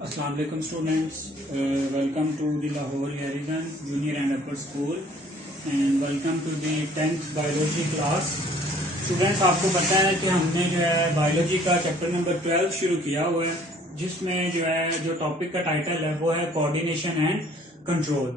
Assalamu alaikum students, welcome to the Lahore Harrigan Junior and Upper School and welcome to the 10th biology class. Students, आपको पता है कि हमने जो है बायोलॉजी का चैप्टर नंबर 12 शुरू किया हुआ है, जिसमें जो टॉपिक का टाइटल है वो है कोऑर्डिनेशन एंड कंट्रोल।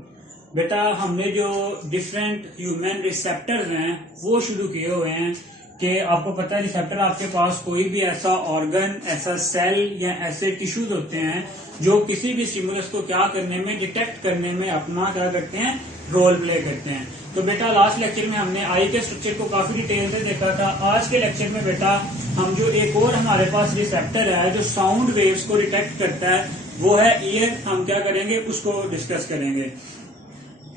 बेटा, हमने जो डिफरेंट ह्यूमन रिसेप्टर्स हैं वो शुरू किए हुए हैं कि आपको पता है रिसेप्टर आपके पास कोई भी ऐसा ऑर्गन, ऐसा सेल या ऐसे टिश्यूज होते हैं जो किसी भी स्टिमुलस को क्या करने में, डिटेक्ट करने में अपना क्या करते हैं, रोल प्ले करते हैं। तो बेटा लास्ट लेक्चर में हमने आई के स्ट्रक्चर को काफी डिटेल से देखा था। आज के लेक्चर में बेटा हम जो एक और हमारे पास रिसेप्टर है जो साउंड वेव्स को डिटेक्ट करता है वो है ईयर। हम क्या करेंगे, उसको डिस्कस करेंगे।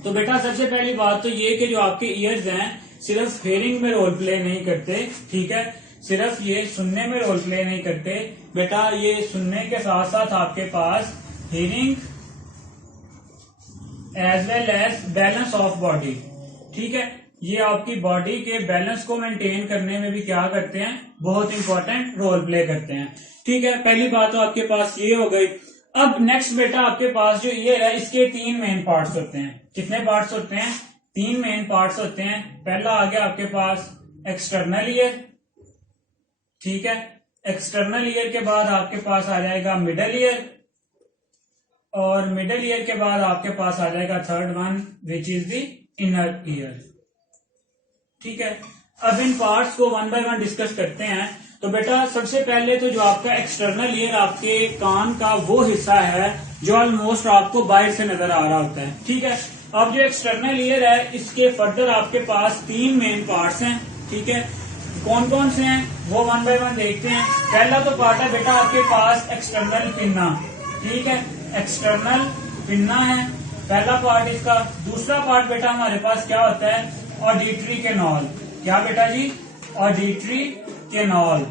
तो बेटा सबसे पहली बात तो ये कि जो आपके ईयर्स हैं सिर्फ हेयरिंग में रोल प्ले नहीं करते, ठीक है, सिर्फ ये सुनने में रोल प्ले नहीं करते बेटा, ये सुनने के साथ साथ आपके पास hearing as well as balance of body, ठीक है, ये आपकी बॉडी के बैलेंस को मेंटेन करने में भी क्या करते हैं, बहुत इंपॉर्टेंट रोल प्ले करते हैं। ठीक है, पहली बात तो आपके पास ये हो गई। अब नेक्स्ट बेटा आपके पास जो ईयर है इसके तीन मेन पार्ट्स होते हैं। कितने पार्ट्स होते हैं? तीन मेन पार्ट्स होते हैं। पहला आ गया आपके पास एक्सटर्नल ईयर, ठीक है, एक्सटर्नल ईयर के बाद आपके पास आ जाएगा मिडल ईयर, और मिडल ईयर के बाद आपके पास आ जाएगा third one which is the inner ear. ठीक है, अब इन पार्ट्स को वन बाय वन डिस्कस करते हैं। तो बेटा सबसे पहले तो जो आपका एक्सटर्नल ईयर आपके कान का वो हिस्सा है जो ऑलमोस्ट आपको बाहर से नजर आ रहा होता है, ठीक है। अब जो एक्सटर्नल ईयर है इसके फर्दर आपके पास तीन मेन पार्ट्स हैं, ठीक है, कौन कौन से हैं वो वन बाय वन देखते हैं। पहला तो पार्ट है बेटा आपके पास एक्सटर्नल पिन्ना, ठीक है, एक्सटर्नल पिन्ना है पहला पार्ट इसका। दूसरा पार्ट बेटा हमारे पास क्या होता है, ऑडिटरी कैनाल। क्या बेटा जी? Auditory canal.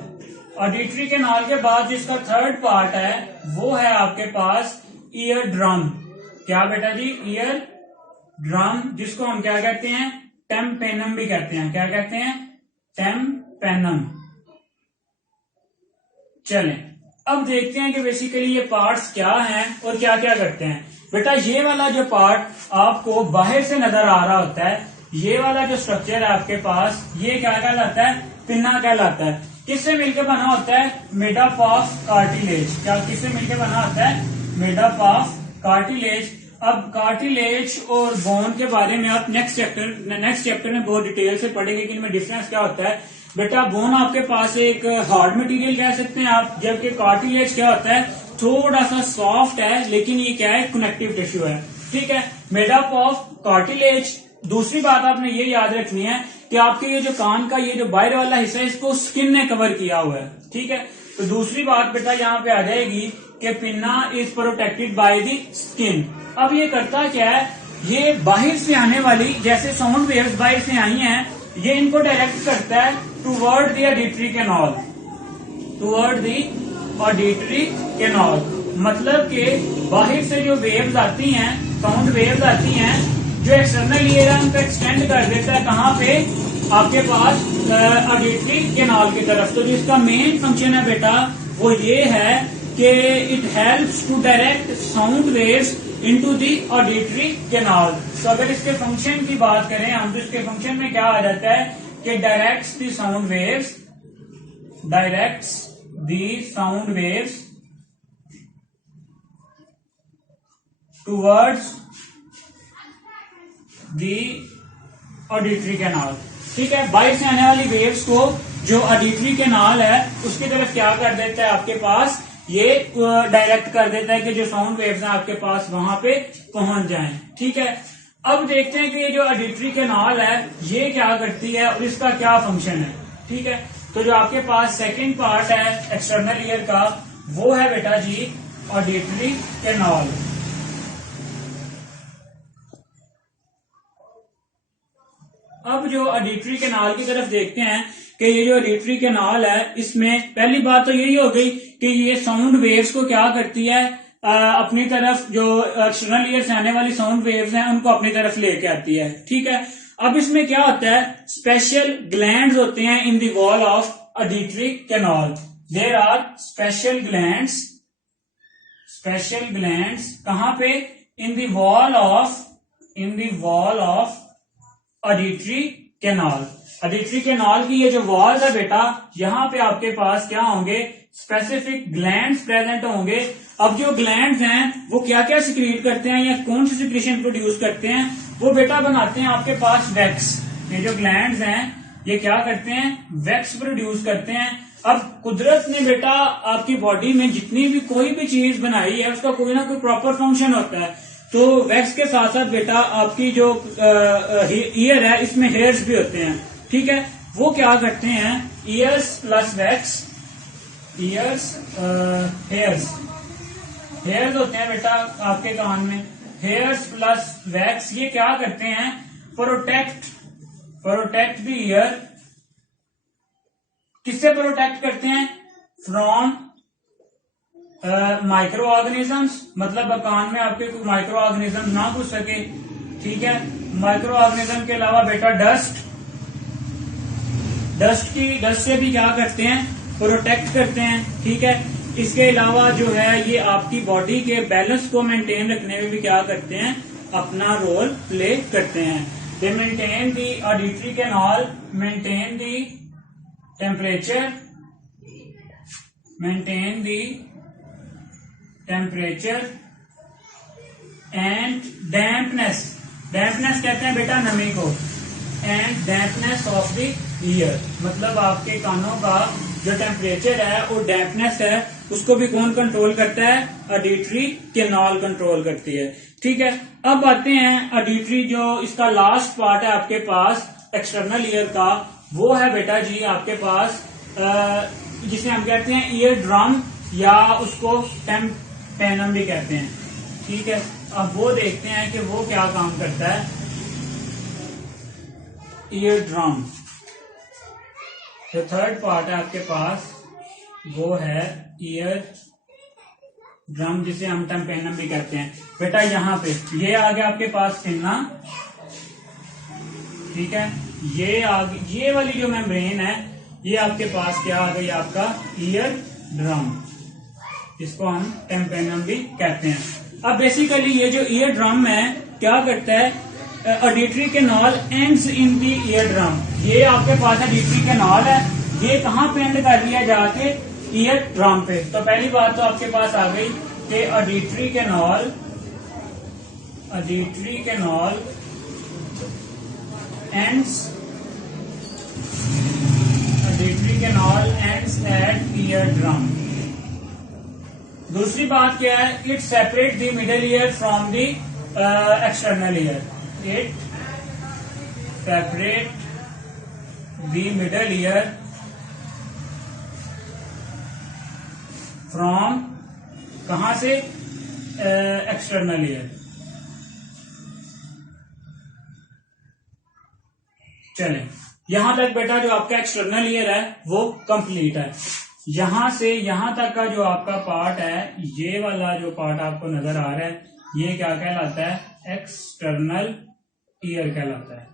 ऑडिटरी कैनाल के बाद जिसका थर्ड पार्ट है वो है आपके पास ईयर ड्रम। क्या बेटा जी? ईयर ड्रम, जिसको हम क्या कहते हैं, टेम्पेनम भी कहते हैं। क्या कहते हैं? टेम्पेनम। चलें अब देखते हैं कि बेसिकली ये पार्ट्स क्या हैं और क्या क्या करते हैं। बेटा ये वाला जो पार्ट आपको बाहर से नजर आ रहा होता है, ये वाला जो स्ट्रक्चर है आपके पास, ये क्या कहलाता है? पिन्ना कहलाता है। किससे मिलकर बना होता है? Made up of cartilage. क्या किससे मिलकर बना होता है? Made up of cartilage. अब कार्टिलेज और बोन के बारे में आप नेक्स्ट चैप्टर में बहुत डिटेल से पढ़ेंगे कि इनमें डिफरेंस क्या होता है। बेटा बोन आपके पास एक हार्ड मटेरियल कह सकते हैं आप, जबकि कार्टिलेज क्या होता है, थोड़ा सा सॉफ्ट है, लेकिन ये क्या है, कनेक्टिव टिश्यू है, ठीक है, मेड अप ऑफ कार्टिलेज। दूसरी बात आपने ये याद रखनी है कि आपके ये जो कान का ये जो बाहर वाला हिस्सा है इसको स्किन ने कवर किया हुआ है, ठीक है। तो दूसरी बात बेटा यहाँ पे आ जाएगी कि pinna is protected by the skin. अब ये करता क्या है, ये बाहर से आने वाली जैसे साउंड वेव्स बाहर से आई हैं, ये इनको डायरेक्ट करता है toward the auditory canal, toward the auditory canal. मतलब कि बाहर से जो वेव्स आती हैं, साउंड वेव्स आती हैं, जो एक्सटर्नल ईयर है उनको एक्सटेंड कर देता है कहाँ पे, आपके पास ऑडिटरी कैनाल की तरफ। तो जिसका मेन फंक्शन है बेटा वो ये है कि it helps to direct sound waves into the auditory canal. तो अगर इसके फंक्शन की बात करें हम, तो इसके फंक्शन में क्या आ जाता है कि directs the sound waves, directs the sound waves towards the auditory canal, ठीक है। बाहर से आने वाली वेव्स को जो ऑडिटरी कैनाल है उसकी तरफ क्या कर देता है, आपके पास ये डायरेक्ट कर देता है कि जो साउंड वेव्स हैं आपके पास वहां पे पहुंच जाएं, ठीक है। अब देखते हैं कि ये जो ऑडिटरी कैनाल है ये क्या करती है और इसका क्या फंक्शन है, ठीक है। तो जो आपके पास सेकेंड पार्ट है एक्सटर्नल ईयर का वो है बेटा जी ऑडिटरी कैनाल। अब जो ऑडिटरी कैनाल की तरफ देखते हैं कि ये जो ऑडिटरी कैनाल है इसमें पहली बात तो यही हो गई कि ये साउंड वेव्स को क्या करती है, अपनी तरफ, जो एक्सटर्नल ईयर से आने वाली साउंड वेव्स हैं उनको अपनी तरफ लेके आती है, ठीक है। अब इसमें क्या होता है, स्पेशल ग्लैंड्स होते हैं in the wall of auditory canal. There are special glands, special glands कहां पे, in the wall of auditory canal. Auditory canal की ये जो वॉल है बेटा, यहाँ पे आपके पास क्या होंगे, स्पेसिफिक ग्लैंड्स प्रेजेंट होंगे। अब जो ग्लैंड्स हैं वो क्या क्या सिक्रीट करते हैं या कौन सी सिक्रीशन प्रोड्यूस करते हैं, वो बेटा बनाते हैं आपके पास वैक्स। ये जो ग्लैंड्स हैं ये क्या करते हैं, वैक्स प्रोड्यूस करते हैं। अब कुदरत ने बेटा आपकी बॉडी में जितनी भी कोई भी चीज बनाई है उसका कोई ना कोई प्रॉपर फंक्शन होता है। तो वैक्स के साथ साथ बेटा आपकी जो ईयर है इसमें हेयर्स भी होते हैं, ठीक है। वो क्या करते हैं, years plus wax, years hairs होते हैं बेटा आपके कान में, हेयर्स प्लस वैक्स ये क्या करते हैं, प्रोटेक्ट द ईयर। किससे प्रोटेक्ट करते हैं, फ्रॉम माइक्रो ऑर्गेनिजम्स, मतलब कान में आपके कोई माइक्रो ऑर्गेनिज्म ना घुस सके, ठीक है। माइक्रो ऑर्गेनिज्म के अलावा बेटा डस्ट से भी क्या करते हैं, प्रोटेक्ट करते हैं, ठीक है। इसके अलावा जो है ये आपकी बॉडी के बैलेंस को मेंटेन रखने में भी क्या करते हैं, अपना रोल प्ले करते हैं। दे maintain the auditory canal, maintain the temperature and dampness कहते हैं बेटा नमी को, and dampness of the year, मतलब आपके कानों का जो टेम्परेचर है और डैम्पनेस है उसको भी कौन कंट्रोल करता है, ऑडिटरी कैनाल कंट्रोल करती है, ठीक है। अब आते हैं ऑडिटरी, जो इसका लास्ट पार्ट है आपके पास एक्सटर्नल ईयर का, वो है बेटा जी आपके पास जिसे हम कहते हैं ईयर ड्रम या उसको टेम्पेनम भी कहते हैं, ठीक है। अब वो देखते हैं कि वो क्या काम करता है। ईयर ड्रम, जो थर्ड पार्ट है आपके पास वो है ईयर ड्रम, जिसे हम टेम्पेनम भी कहते हैं। बेटा यहाँ पे ये आ गया आपके पास पिन्ना, ठीक है। ये आगे ये वाली जो मेम्ब्रेन है ये आपके पास क्या आ गई, आपका ईयर ड्रम, इसको हम टेम्पेनम भी कहते हैं। अब बेसिकली ये जो ईयर ड्रम है क्या करता है, auditory canal ends in the ear drum. ये आपके पास ऑडिटरी कैनाल है, ये कहाँ पे एंड कर दिया, जाके ईयर ड्रम पे। तो पहली बात तो आपके पास आ गई कि auditory canal ends at ear drum. दूसरी बात क्या है, it separate the middle ear from the external ear. It separate the middle ear from कहां से, एक्सटर्नल ईयर। चले यहां तक बेटा जो आपका एक्सटर्नल ईयर है वो कंप्लीट है। यहां से यहां तक का जो आपका पार्ट है, ये वाला जो पार्ट आपको नजर आ रहा है, ये क्या कहलाता है, एक्सटर्नल ईयर कहलाता है।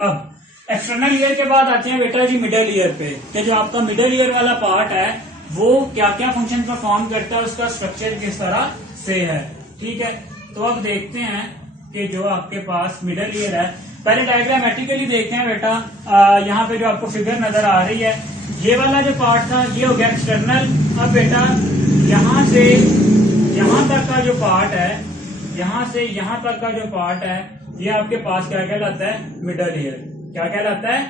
अब एक्सटर्नल ईयर के बाद आते हैं बेटा जी मिडल ईयर पे, कि जो आपका मिडल ईयर वाला पार्ट है वो क्या क्या फंक्शन परफॉर्म करता है, उसका स्ट्रक्चर किस तरह से है, ठीक है। तो अब देखते हैं कि जो आपके पास मिडल ईयर है, पहले डायग्रामेटिकली देखते हैं बेटा। यहाँ पे जो आपको फिगर नजर आ रही है, ये वाला जो पार्ट था ये हो गया एक्सटर्नल। अब बेटा यहाँ से यहाँ तक का जो पार्ट है, यहाँ से यहाँ तक का जो पार्ट है, ये आपके पास क्या कहलाता है, मिडल ईयर। क्या कहलाता है,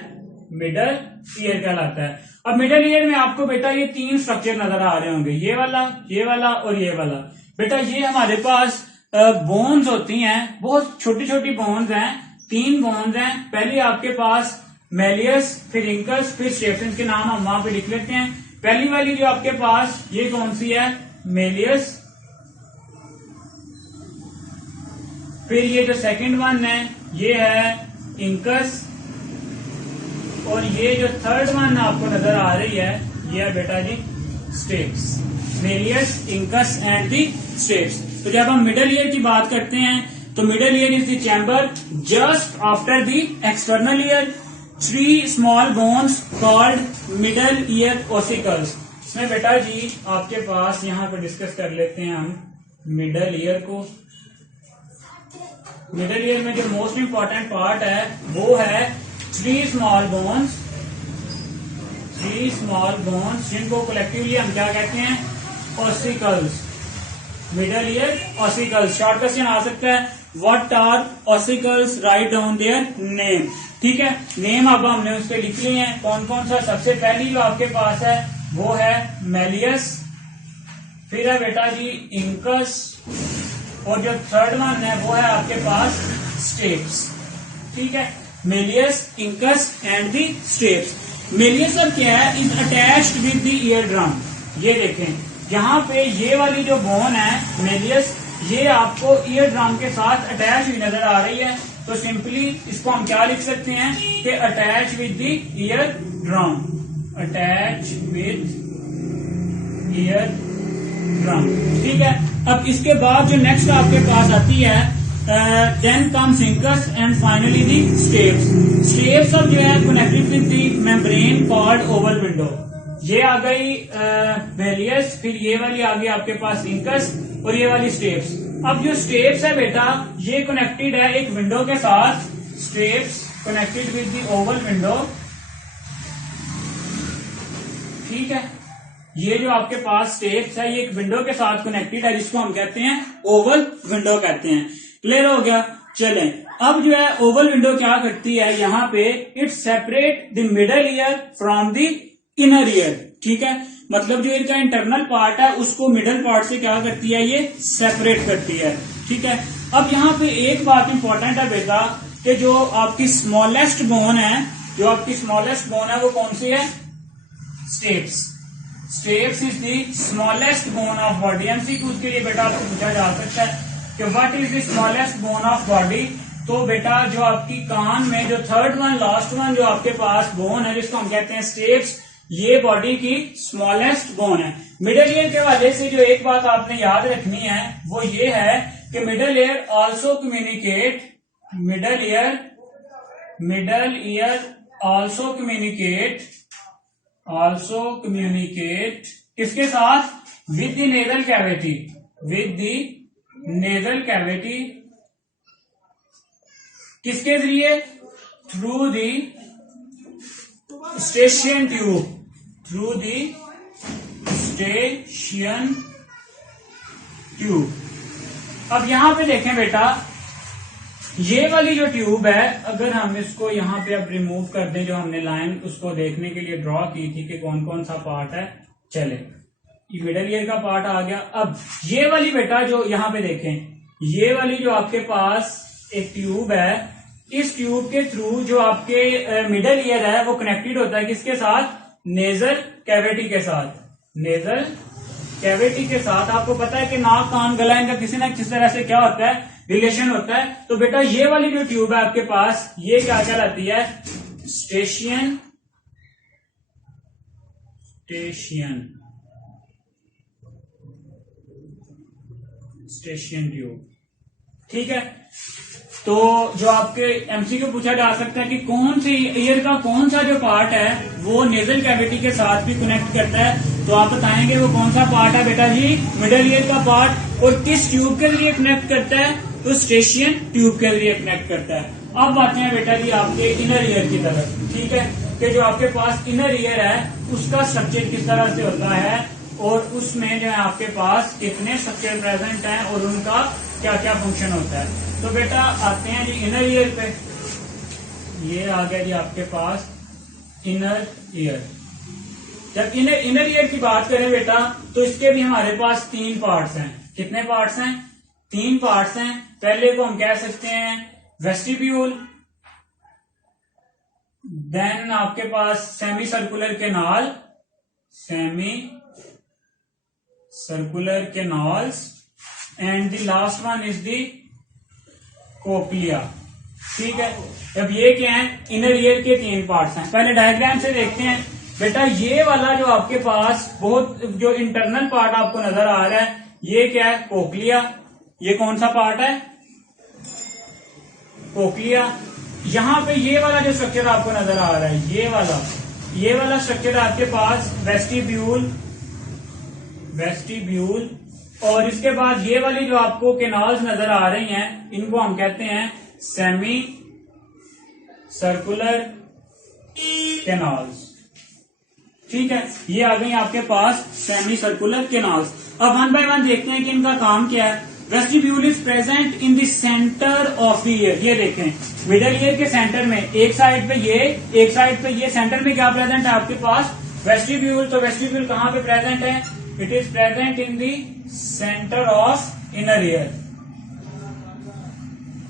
मिडल ईयर कहलाता है। अब मिडल ईयर में आपको बेटा ये तीन स्ट्रक्चर नजर आ रहे होंगे, ये वाला और ये वाला। बेटा ये हमारे पास बोन्स होती हैं, बहुत छोटी छोटी बोन्स हैं, 3 बोन्स हैं। पहले आपके पास मेलियस, फिर इंकस, फिर स्टेफन्स के नाम हम वहां पे लिख लेते हैं। पहली वाली जो आपके पास ये कौन सी है, मेलियस। फिर ये जो सेकंड वन है ये है इंकस, और ये जो थर्ड वन आपको नजर आ रही है ये है बेटा जी stapes. Malleus, incus and the stapes. तो जब हम मिडल ईयर की बात करते हैं तो middle ear is the chamber just after the external ear. 3 small bones called middle ear ossicles. इसमें बेटा जी आपके पास यहाँ पे डिस्कस कर लेते हैं हम मिडल ईयर को। मिडल ईयर में जो मोस्ट इंपॉर्टेंट पार्ट है वो है 3 स्मॉल बोन्स, 3 स्मॉल बोन्स जिनको कलेक्टिवली हम क्या कहते हैं, ossicles. Middle ear ossicles. Short question आ सकता है, what are ossicles, write down their name. ठीक है, नेम अब हमने उसके लिख लिए हैं। कौन कौन सा, सबसे पहली जो आपके पास है वो है मेलियस, फिर है बेटा जी इंकस, और जो थर्ड वन है वो है आपके पास स्टेप्स। ठीक है, Méliès, incus and the steps. Méliès अब क्या है, is attached with the ear drum. ये देखें यहाँ पे ये वाली जो बोन है मेलियस, ये आपको ईयर ड्रम के साथ अटैच हुई नजर आ रही है। तो सिंपली इसको हम क्या लिख सकते हैं कि attach with the ear drum, attach with ear drum. ठीक है, अब इसके बाद जो नेक्स्ट आपके पास आती है, then comes incus and finally the stapes. Stapes अब जो है connected with the membrane called oval window. ये आ गई मेलियस, फिर ये वाली आ गई आपके पास इंकस, और ये वाली स्टेप्स। अब जो स्टेप्स है बेटा ये कनेक्टेड है एक विंडो के साथ, steps connected with the Oval window. ठीक है, ये जो आपके पास स्टेप्स है ये एक विंडो के साथ कनेक्टेड है जिसको हम कहते हैं ओवल विंडो कहते हैं। क्लियर हो गया? चलें, अब जो है ओवल विंडो क्या करती है, यहाँ पे it separate the middle ear from the inner ear. ठीक है, मतलब जो इनका इंटरनल पार्ट है उसको मिडल पार्ट से क्या करती है, ये सेपरेट करती है। ठीक है, अब यहाँ पे एक बात इंपॉर्टेंट है बेटा कि जो आपकी स्मॉलेस्ट बोन है, जो आपकी स्मॉलेस्ट बोन है वो कौन सी है, steps. Steps is the smallest bone of body. MCQ के लिए बेटा आपको पूछा जा सकता है कि what is the smallest bone of body. तो बेटा जो आपकी कान में जो थर्ड वन लास्ट वन जो आपके पास बोन है जिसको हम कहते हैं स्टेप्स, ये बॉडी की स्मॉलेस्ट बोन है। मिडल ईयर के हवाले से जो एक बात आपने याद रखनी है वो ये है कि middle ear also communicate, middle ear also communicate किसके साथ, with the nasal cavity, with the nasal cavity. किसके जरिए, through the Eustachian tube, through the Eustachian tube. अब यहां पे देखें बेटा, ये वाली जो ट्यूब है अगर हम इसको यहाँ पे अब रिमूव कर दें, जो हमने लाइन उसको देखने के लिए ड्रॉ की थी कि कौन कौन सा पार्ट है, चले ये मिडल ईयर का पार्ट आ गया। अब ये वाली बेटा जो यहाँ पे देखें, ये वाली जो आपके पास एक ट्यूब है, इस ट्यूब के थ्रू जो आपके मिडल ईयर है वो कनेक्टेड होता है किसके साथ, नेजल कैविटी के साथ, नेजल कैविटी के साथ। आपको पता है कि नाक कान गला इनका किसी न किसी तरह से क्या होता है, रिलेशन होता है। तो बेटा ये वाली जो ट्यूब है आपके पास ये क्या कहलाती है, स्टेशियन ट्यूब। ठीक है, तो जो आपके एमसीक्यू पूछा जा सकता है कि कौन सी ईयर का कौन सा जो पार्ट है वो नेजल कैविटी के साथ भी कनेक्ट करता है, तो आप बताएंगे वो कौन सा पार्ट है बेटा जी, मिडल ईयर का पार्ट। और किस ट्यूब के जरिए कनेक्ट करता है, तो स्टेशियन ट्यूब के जरिए कनेक्ट करता है। अब आते हैं बेटा जी आपके इनर ईयर की तरफ। ठीक है, कि जो आपके पास इनर ईयर है उसका स्ट्रक्चर किस तरह से होता है और उसमें जो है आपके पास कितने स्ट्रक्चर प्रेजेंट हैं और उनका क्या क्या फंक्शन होता है। तो बेटा आते हैं जी इनर ईयर पे। ये आ गया जी आपके पास इनर ईयर। जब इनर ईयर की बात करें बेटा तो इसके भी हमारे पास 3 पार्ट्स हैं। कितने पार्ट्स हैं, 3 पार्ट्स हैं। पहले को हम कह सकते हैं वेस्टिब्यूल, देन आपके पास semi circular canals and the last one is the cochlea. ठीक है, अब ये क्या है, इनर ईयर के 3 पार्ट्स हैं। पहले डायग्राम से देखते हैं बेटा। ये वाला जो आपके पास बहुत जो इंटरनल पार्ट आपको नजर आ रहा है ये क्या है, कोक्लिया। ये कौन सा पार्ट है, कोक्लिया। यहां पे ये वाला जो स्ट्रक्चर आपको नजर आ रहा है ये वाला स्ट्रक्चर आपके पास वेस्टिब्यूल। और इसके बाद ये वाली जो आपको कैनाल्स नजर आ रही हैं, इनको हम कहते हैं सेमी सर्कुलर कैनाल्स। ठीक है, ये आ गई आपके पास सेमी सर्कुलर कैनाल्स। अब वन बाय वन देखते हैं कि इनका काम क्या है। Vestibule is present in the centre of the year. ये देखें, मिडल ईयर के सेंटर में एक साइड पे ये, एक साइड पे ये, सेंटर में क्या प्रेजेंट है आपके पास? वेस्टिब्यूल। तो वेस्टिब्यूल कहां पे प्रेजेंट है? It is present in the centre of inner ear.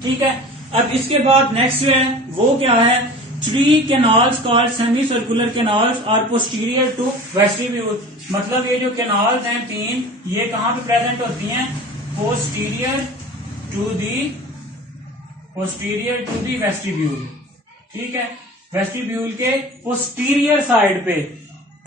ठीक है, अब इसके बाद नेक्स्ट जो है वो क्या है? 3 canals called semi circular canals are posterior to vestibule. मतलब ये जो कैनाल्स हैं 3, ये कहां पे प्रेजेंट होती हैं? Posterior to the vestibule. ठीक है, वेस्टिब्यूल के पोस्टीरियर साइड पे,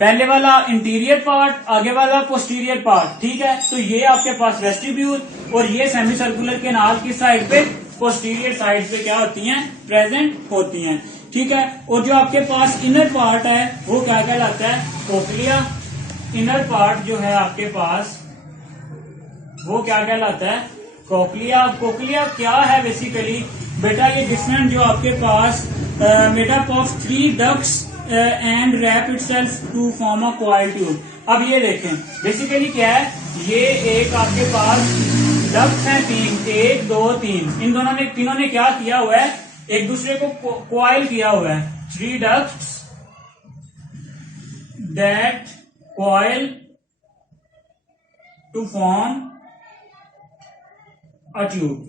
पहले वाला इंटीरियर पार्ट, आगे वाला पोस्टीरियर पार्ट। ठीक है, तो ये आपके पास वेस्टिब्यूल और ये सेमी सर्कुलर कैनाल की साइड पे, पोस्टीरियर साइड पे क्या होती हैं? प्रेजेंट होती हैं। ठीक है, और जो आपके पास इनर पार्ट है वो क्या कहलाता है? कोक्लिया। इनर पार्ट जो है आपके पास वो क्या कहलाता है? कोक्लिया। कोक्लिया क्या है बेसिकली? बेटा ये डिफरेंट जो आपके पास made up of 3 ducts and wrap itself to form a coil tube. अब ये देखें बेसिकली क्या है, ये एक आपके पास डक्ट है 3, 1 2 3, इन दोनों ने, तीनों ने क्या किया हुआ है? एक दूसरे को कॉइल किया हुआ है। 3 ducts that coil to form a tube.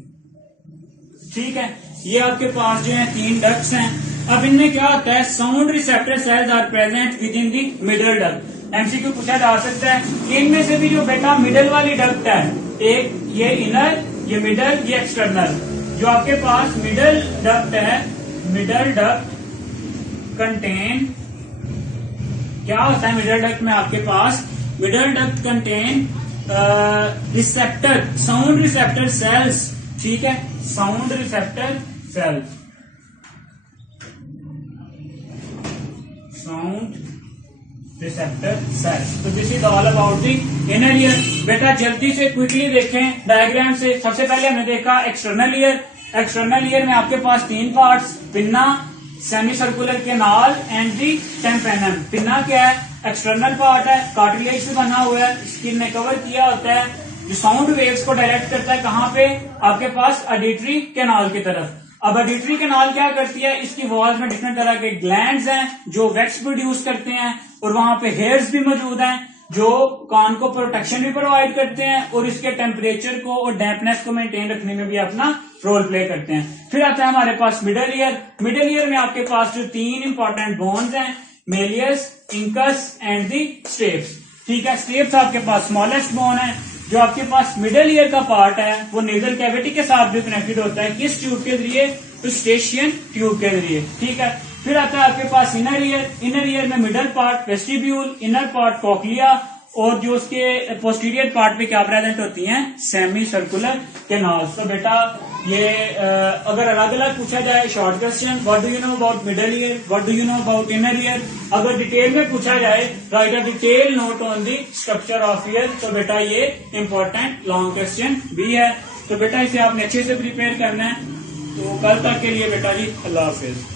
ठीक है, ये आपके पास जो है 3 डक्ट्स हैं। अब इनमें क्या होता है? Sound receptor cells are present within the middle duct. MCQ पूछा जा सकता है कि इनमें से भी जो बेटा मिडल वाली डक्ट है, एक ये इनर, ये मिडल, ये एक्सटर्नल, जो आपके पास मिडल डक्ट है, मिडल डक्ट कंटेन, क्या होता है मिडल डक्ट में आपके पास? Middle duct contain receptor, sound receptor cells. ठीक है, sound receptor cells, sound receptor cells. तो this is all about the inner ear. बेटा जल्दी से क्विकली देखें डायग्राम से। सबसे पहले हमने देखा एक्सटर्नल ईयर। एक्सटर्नल ईयर में आपके पास 3 parts, pinna, semicircular canal and the tympanum. Pinna क्या है? एक्सटर्नल पार्ट है, कार्टिलेज से बना हुआ है, स्किन ने कवर किया होता है, जो साउंड वेव्स को डायरेक्ट करता है कहां पे? आपके पास ऑडिटरी कैनाल की तरफ। अब ऑडिटरी कैनाल क्या करती है? इसकी वॉल्स में डिफरेंट तरह के ग्लैंड्स हैं जो वैक्स प्रोड्यूस करते हैं, और वहां पे हेयर्स भी मौजूद हैं जो कान को प्रोटेक्शन भी प्रोवाइड करते हैं और इसके टेम्परेचर को और डैम्पनेस को मेंटेन रखने में भी अपना रोल प्ले करते हैं। फिर आता है हमारे पास मिडल ईयर। मिडल ईयर में आपके पास जो 3 इंपॉर्टेंट बोन्स हैं, Méliès, incus and the steps. ठीक है, स्टेप्स आपके पास स्मॉलेस्ट बोन है। जो आपके पास मिडल ईयर का पार्ट है वो नेजल कैविटी के साथ भी कनेक्टेड होता है। किस ट्यूब के जरिए? यूस्टेशियन ट्यूब के जरिए। ठीक है, फिर आता है आपके पास इनर ईयर। इनर ईयर में middle part vestibule, inner part cochlea, और जो उसके पोस्टीरियर पार्ट पे क्या प्रेजेंट होती हैं? Semi circular canals. तो बेटा ये अगर अलग अलग पूछा जाए short question, what do you know about middle ear, what do you know about inner ear, अगर डिटेल में पूछा जाए right a detail note on the structure of year, तो बेटा ये इंपॉर्टेंट लॉन्ग क्वेश्चन भी है। तो बेटा इसे आपने अच्छे से प्रिपेयर करना है। तो कल तक के लिए बेटा जी अल्लाह हाफिज।